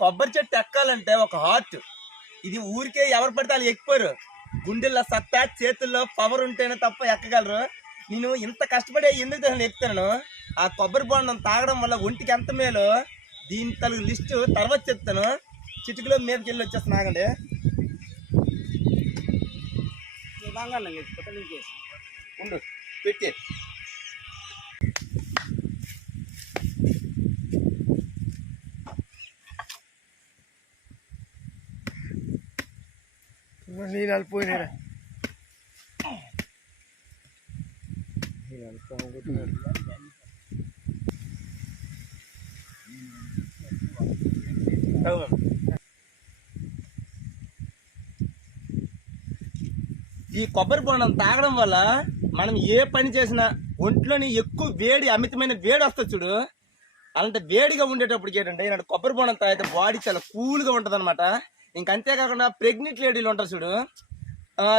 కొబ్బరి చెట్టు ఎక్కాలంటే ఒక హార్ట్. ఇది ఊరికే ఎవరు పడితే వాళ్ళు ఎక్కిపోరు. గుండెల్లో సత్తా, చేతుల్లో పవర్ ఉంటేనే తప్ప ఎక్కగలరు. నేను ఇంత కష్టపడి ఎందుకు ఎక్కుతాను, ఆ కొబ్బరి బోండం తాగడం వల్ల ఒంటికి ఎంత మేలో దీని తలకు లిస్టు తర్వాత చెప్తాను. చిటికలో మీదకి వెళ్ళి వచ్చేస్తాను. ఆగండి. ఉండు పెట్టి నీళ్ళు అలిపోయినారా? ఈ కొబ్బరి బోండం తాగడం వల్ల మనం ఏ పని చేసినా ఒంట్లోని ఎక్కువ వేడి, అమితమైన వేడి వస్తుంది చూడు. అలాంటి వేడిగా ఉండేటప్పటికి ఏంటంటే ఇలాంటి కొబ్బరి బోండం తాగితే బాడీ చాలా కూల్గా ఉంటుంది అనమాట. ఇంకంతేకాకుండా ప్రెగ్నెంట్ లేడీలు ఉంటారు చూడు,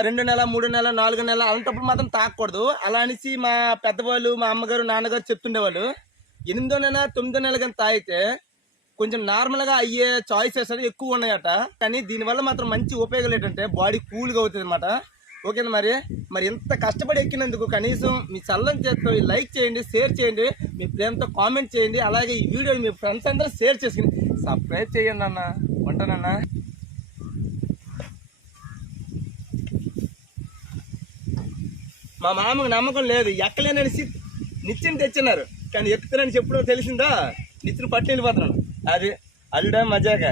2 నెలల 3 నెలల 4 నెలల అలాంటప్పుడు మాత్రం తాగకూడదు. అలా అనేసి మా పెద్దవాళ్ళు, మా అమ్మగారు, నాన్నగారు చెప్తుండేవాళ్ళు. 8వ నెల 9వ నెల కానీ తాగితే కొంచెం నార్మల్గా అయ్యే చాయిసెస్ అనేవి ఎక్కువ ఉన్నాయట. కానీ దీనివల్ల మాత్రం మంచి ఉపయోగాలు ఏంటంటే బాడీ కూల్గా అవుతుంది అనమాట. ఓకేనా? మరి ఎంత కష్టపడి ఎక్కినందుకు కనీసం మీ చల్లని చేత్తో లైక్ చేయండి, షేర్ చేయండి, మీ ప్రేమతో కామెంట్ చేయండి. అలాగే ఈ వీడియోని మీ ఫ్రెండ్స్ అందరూ షేర్ చేసుకుని సబ్స్క్రైబ్ చేయండి అన్న. ఉంటానన్నా. మా మామకు నమ్మకం లేదు, ఎక్కలేనని నిచ్చెన తెచ్చినారు. కానీ ఎక్కుతానని చెప్పుడు తెలిసిందా, నిచ్చెన పట్టి వెళ్ళిపోతున్నాను. అది అల్లుడా మజాగా.